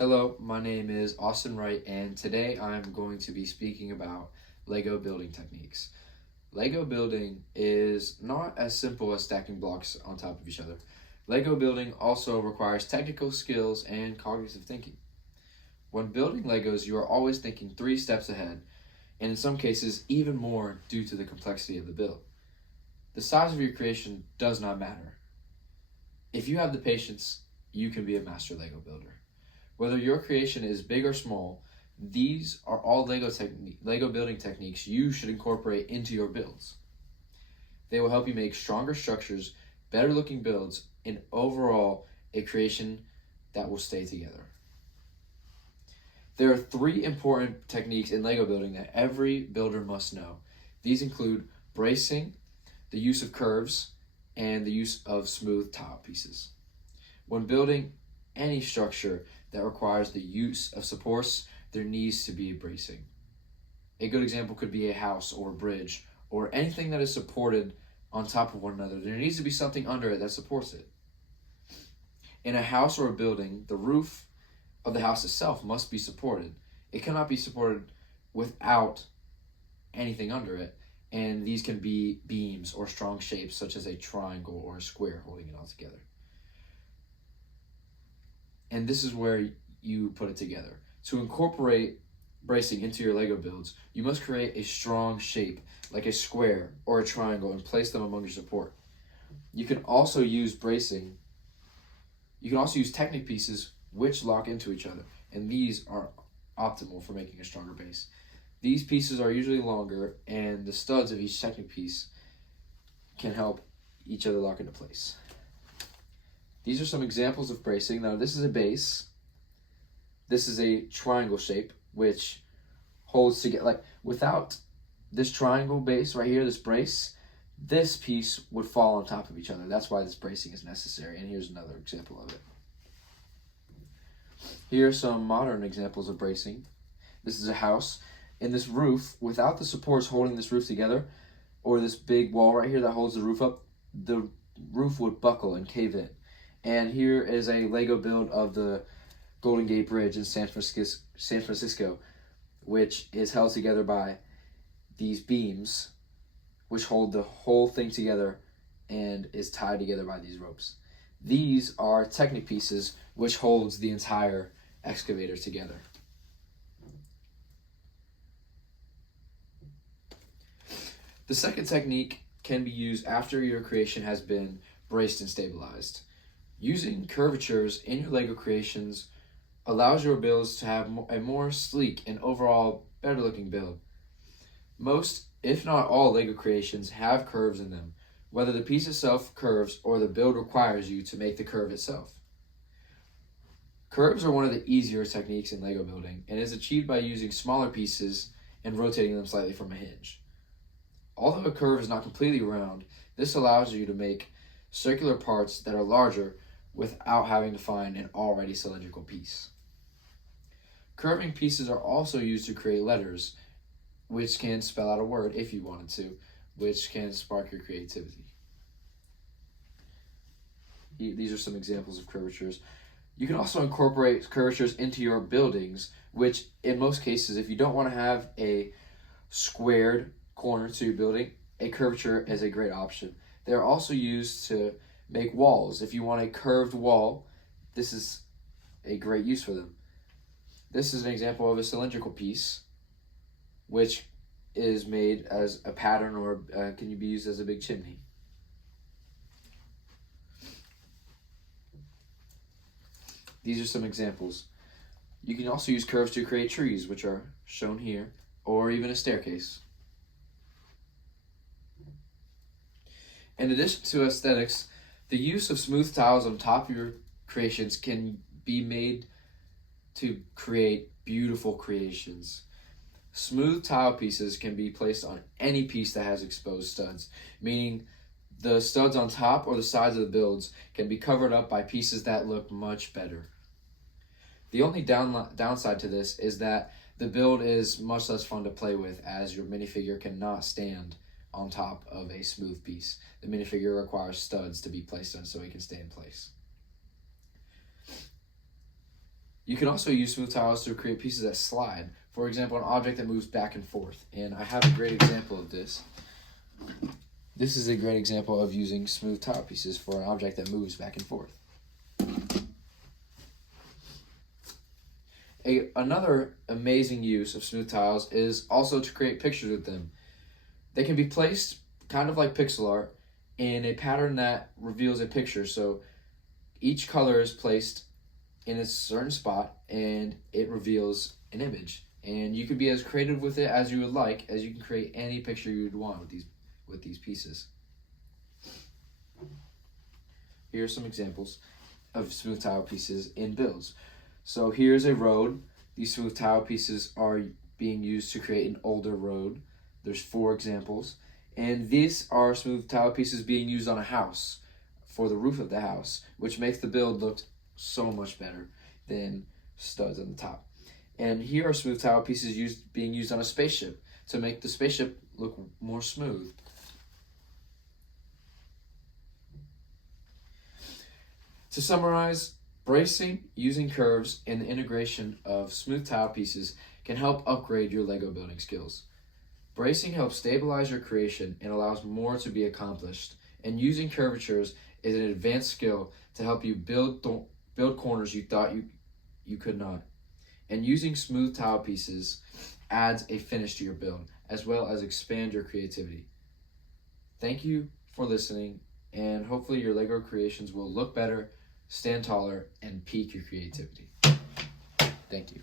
Hello, my name is Austin Wright, and today I'm going to be speaking about Lego building techniques. Lego building is not as simple as stacking blocks on top of each other. Lego building also requires technical skills and cognitive thinking. When building Legos, you are always thinking 3 steps ahead, and in some cases, even more due to the complexity of the build. The size of your creation does not matter. If you have the patience, you can be a master Lego builder. Whether your creation is big or small, these are all Lego building techniques you should incorporate into your builds. They will help you make stronger structures, better looking builds, and overall a creation that will stay together. There are 3 important techniques in Lego building that every builder must know. These include bracing, the use of curves, and the use of smooth tile pieces. When building any structure that requires the use of supports, there needs to be bracing. A good example could be a house or a bridge or anything that is supported on top of one another. There needs to be something under it that supports it. In a house or a building, the roof of the house itself must be supported. It cannot be supported without anything under it, and these can be beams or strong shapes such as a triangle or a square holding it all together. And this is where you put it together. To incorporate bracing into your Lego builds, you must create a strong shape like a square or a triangle and place them among your support. You can also use bracing. You can also use Technic pieces which lock into each other, and these are optimal for making a stronger base. These pieces are usually longer, and the studs of each Technic piece can help each other lock into place. These are some examples of bracing. Now, this is a base. This is a triangle shape, which holds together. Like, without this triangle base right here, this brace, this piece would fall on top of each other. That's why this bracing is necessary. And here's another example of it. Here are some modern examples of bracing. This is a house. And this roof, without the supports holding this roof together, or this big wall right here that holds the roof up, the roof would buckle and cave in. And here is a Lego build of the Golden Gate Bridge in San Francisco, which is held together by these beams, which hold the whole thing together and is tied together by these ropes. These are Technic pieces, which holds the entire excavator together. The second technique can be used after your creation has been braced and stabilized. Using curvatures in your Lego creations allows your builds to have a more sleek and overall better looking build. Most, if not all, Lego creations have curves in them, whether the piece itself curves or the build requires you to make the curve itself. Curves are one of the easier techniques in Lego building and is achieved by using smaller pieces and rotating them slightly from a hinge. Although a curve is not completely round, this allows you to make circular parts that are larger without having to find an already cylindrical piece. Curving pieces are also used to create letters, which can spell out a word if you wanted to, which can spark your creativity. These are some examples of curvatures. You can also incorporate curvatures into your buildings, which in most cases, if you don't want to have a squared corner to your building, a curvature is a great option. They're also used to make walls. If you want a curved wall, this is a great use for them. This is an example of a cylindrical piece, which is made as a pattern or can be used as a big chimney. These are some examples. You can also use curves to create trees, which are shown here, or even a staircase. In addition to aesthetics, the use of smooth tiles on top of your creations can be made to create beautiful creations. Smooth tile pieces can be placed on any piece that has exposed studs, meaning the studs on top or the sides of the builds can be covered up by pieces that look much better. The only downside to this is that the build is much less fun to play with, as your minifigure cannot stand on top of a smooth piece. The minifigure requires studs to be placed on so it can stay in place. You can also use smooth tiles to create pieces that slide. For example, an object that moves back and forth. And I have a great example of this. This is a great example of using smooth tile pieces for an object that moves back and forth. Another amazing use of smooth tiles is also to create pictures with them. They can be placed kind of like pixel art in a pattern that reveals a picture. So each color is placed in a certain spot and it reveals an image. And you can be as creative with it as you would like, as you can create any picture you would want with these pieces. Here are some examples of smooth tile pieces in builds. So here's a road. These smooth tile pieces are being used to create an older road. There's 4 examples. And these are smooth tile pieces being used on a house for the roof of the house, which makes the build look so much better than studs on the top. And here are smooth tile pieces being used on a spaceship to make the spaceship look more smooth. To summarize, bracing, using curves, and the integration of smooth tile pieces can help upgrade your Lego building skills. Bracing helps stabilize your creation and allows more to be accomplished. And using curvatures is an advanced skill to help you build corners you thought you could not. And using smooth tile pieces adds a finish to your build, as well as expand your creativity. Thank you for listening, and hopefully your Lego creations will look better, stand taller, and pique your creativity. Thank you.